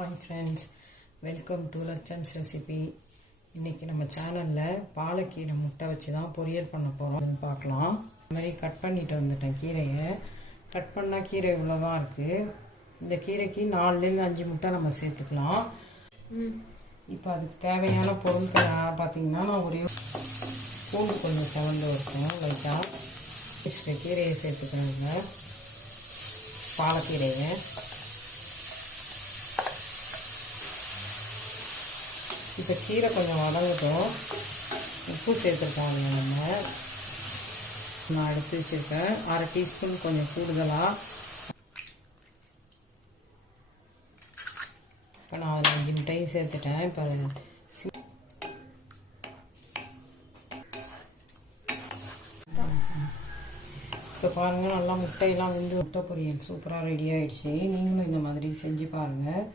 Hi friends, welcome to Latchan's recipe. இன்றைக்கி நம்ம சேனலில் பாலக்கீரை முட்டை வச்சு தான் பொரியல் பண்ண போகிறோம். பார்க்கலாம். இந்த மாதிரி கட் பண்ணிட்டு வந்துட்டேன் கீரையை. கட் பண்ணால் கீரை இவ்வளோ தான் இருக்குது. இந்த கீரைக்கு 4லேருந்து 5 முட்டை நம்ம சேர்த்துக்கலாம். இப்போ அதுக்கு தேவையான பொருட்கள் பார்த்திங்கன்னா, நான் ஒரே பூண்டு கொஞ்சம் செவந்து இருக்கும் லைட்டாக. கீரையை சேர்த்துக்கிறேங்க, பாலக்கீரையை. இப்போ கீரை கொஞ்சம் வதங்கட்டும். உப்பு சேர்த்துருக்கோம். நான் எடுத்து வச்சுருக்கேன் 1/2 டீஸ்பூன் கொஞ்சம் கூடுதலாக. இப்போ நான் அதில் 5 முட்டையும் சேர்த்துட்டேன். இப்போ பாருங்கள், நல்லா முட்டையெல்லாம் முட்டை பொரியல் சூப்பராக ரெடி ஆகிடுச்சு. நீங்களும் இந்த மாதிரி செஞ்சு பாருங்கள்.